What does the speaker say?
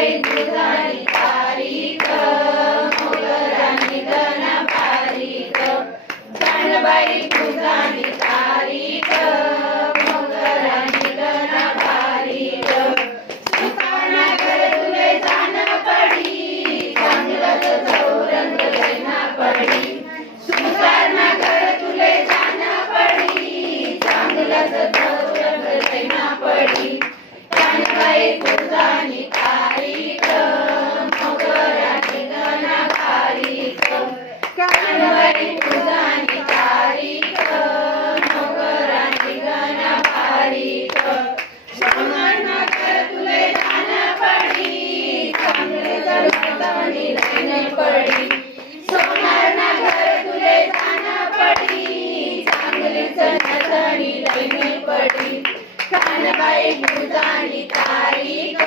कानबाई तुझानी तारीख मोगरानी गणा बारीक कानबाई तुझानी तारीख मोगरानी गणा बारीक सुखाना घर तुले जाण पडी चांगलंच चौरंग लैना पडी सुखाना घर तुले जाण पडी चांगलंच चौरंग लैना पडी कानबाई तुझानी तारीख मोगरानी गणा बारीक कानबाई तुझानी तारीख मोगरानी गणा बारीक सोनारना घर तुले जाण पडी चांगले जळतानी लैन पडी सोनारना घर तुले जाण पडी चांगले जळतानी लैन पडी कानबाई तुझानी तारीख